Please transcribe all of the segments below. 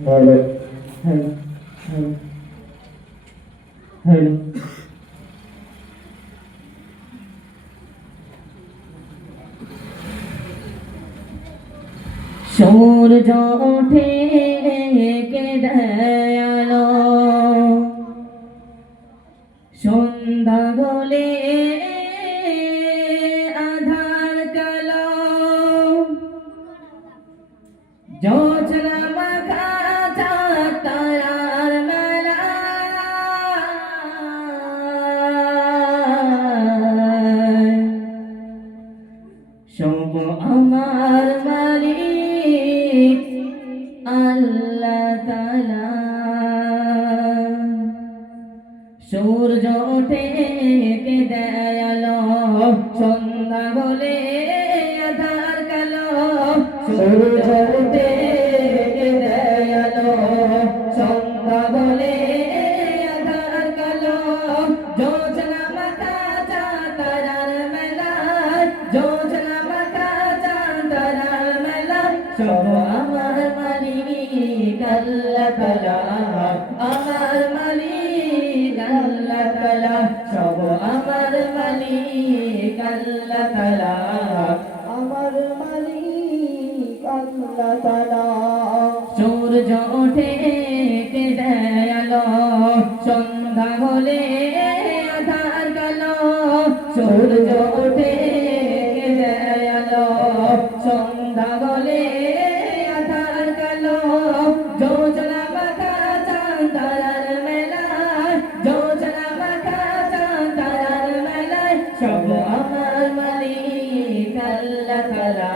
hello hello hello hello সূর্য ওঠে কে দয়ালো সন্ধ্যা হলে আধার কালো জোছনা মাখা চাঁদ তারার মেলা সব আমার মালিক আল্লাহ তাআলা সূর্য ওঠে কে দয়ালো সন্ধ্যা হলে আধার কালো সূর্য ওঠে কে দয়ালো সন্ধ্যা হলে আধার কালো জোছনা মাখা চাঁদ তারার মেলা জোছনা মাখা চাঁদ তারার মেলা সব আমার মালিক আল্লাহ তাআলা আমার মালিক আল্লাহ তাআলা সব আমার মালিক আল্লাহ তাআলা আমার মালিক আল্লাহ তাআলা সূর্য ওঠে কে দয়ালো সন্ধ্যা হলে আধার কালো সূর্য ওঠে কে দয়ালো সন্ধ্যা হলে আধার কালো জোছনা মাখা চাঁদ তারার মেলায় জোছনা মাখা চাঁদ তারার মেলায় সব আমার মালিক আল্লাহ তাআলা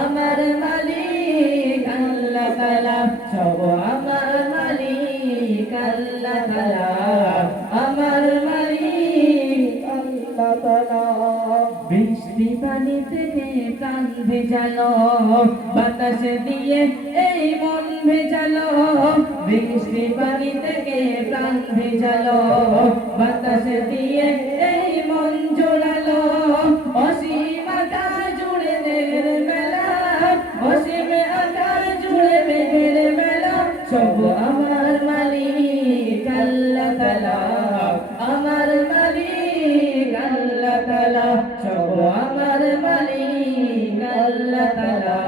আমার মালিক আল্লাহ তাআলা সব আমার মালিক আল্লাহ তাআলা আমার মালিক আল্লাহ তাআলা বৃষ্টি পানি থেকে প্রাণ ভেজালো বাতাস দিয়ে এই মন ভেজালো বৃষ্টি পানি থেকে প্রাণ ভেজালো বাতাস দিয়ে এই মন জোড়ালো অসীম আকাশ জুড়ে মেঘের মেলা অসীম আকাশ জুড়ে মেঘের মেলা সব আমার মালিক আল্লাহ তাআলা আমার মালিক আল্লাহ তাআলা সব আমার মালিক আল্লাহ তাআলা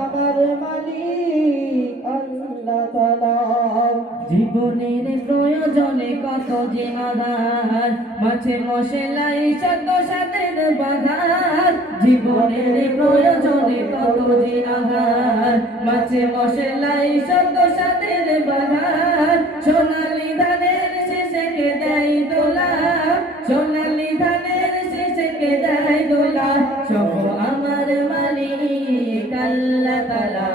আমার মালিক আল্লাহ তাআলা জীবনের প্রয়োজনে কত যে আধার মাঝে মশলাই শত সাথের বাধার জীবনের প্রয়োজনে কত যে আধার মাঝে মশলাই শত সাথের বাধার সোনালি ধানের শেষে কে দেয় দোলা সোনালি ধানের শেষে কে দেয় দোলা সব আমার মালিক আল্লাহ তাআলা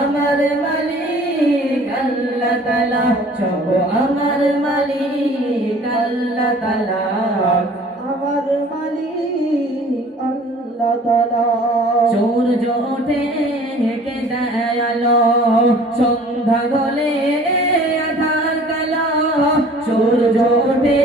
আমার মালিক আল্লাহ তাআলা সব আমার মালিক আল্লাহ তাআলা আমার মালিক আল্লাহ তাআলা সূর্য ওঠে কে দয়ালো সন্ধ্যা হলে আধার কালো সূর্য ওঠে